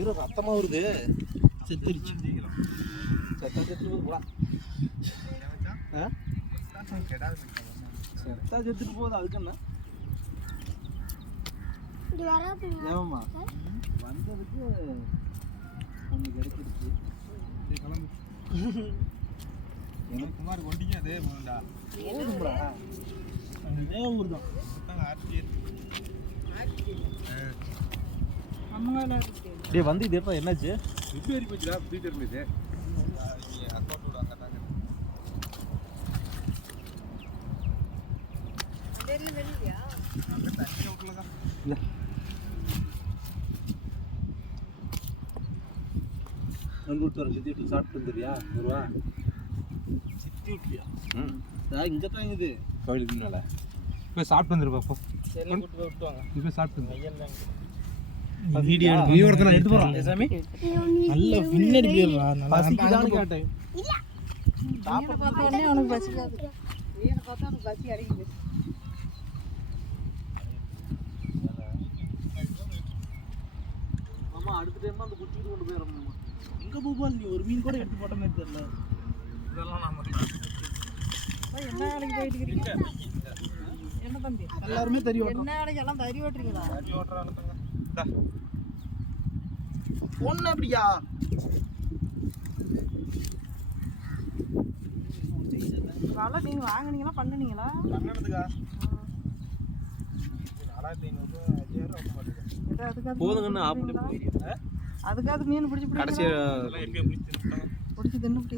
இரு ரத்தமா வருது. செத்துருச்சு. செத்துட்டு போகுது. செத்தா செத்துட்டு போகுது. அதுக்கு என்ன? ஏமாம்மா வந்ததுக்கு ஒன்று கிடைச்சிருச்சு. கிளம்பு. எனக்கு குமார் கொண்டிங்க அதே போகுதுடா. போகுதுடா. அதே ஊர் தான். டே வந்து இது எப்போ என்னாச்சு? இது ஏறி போச்சுடா. தூக்கிட்டு இருந்துச்சு. அக்கௌண்ட் அங்கே தாங்க. இல்லை நம்பூர் வர சித்தி விட்டு சாப்பிட்டு வந்துடுறியா? ஒருவா சித்தி விட்டியா? இங்கே தான் இது கோயிலுக்கு முன்னால போய் சாப்பிட்டு வந்துரு பாப்போம். கூட்டு போய் விட்டுவாங்க. இப்போ சாப்பிட்டு வீடியோ ஒருத்தர் எடுத்து போகிறான் சாமி. நல்ல பின்னாடி போயிடுறான். பசிக்குதான்னு கேட்டேன். சாப்பிட பார்த்த உடனே அவனுக்கு பசிக்காது. மீனை பார்த்தா அவனுக்கு பசி அடைக்குது. ஆமா அடுத்த டைம் அந்த குச்சிட்டு கொண்டு போயிடணும். எங்கே போபால் நீ ஒரு மீன் கூட எடுத்து போட்ட மாதிரி தெரியல. இதெல்லாம் நான் என்ன வேலைக்கு போயிட்டு இருக்கீங்க? என்ன தம்பி எல்லாருமே தறி ஓட்டுறோம். என்ன வேலைக்கு எல்லாம் தறி ஓட்டுறீங்களா? தறி ஓட்டுறாங்க. ஒன்று அப்படியா? வேலை நீங்கள் வாங்கினீங்களா பண்ணுனீங்களா? பண்ணதுக்கா 4500 போதுங்கன்னு ஆப்பிட்டு அதுக்காக மீன் பிடிச்சி கடைசி பிடிச்சி தின்னு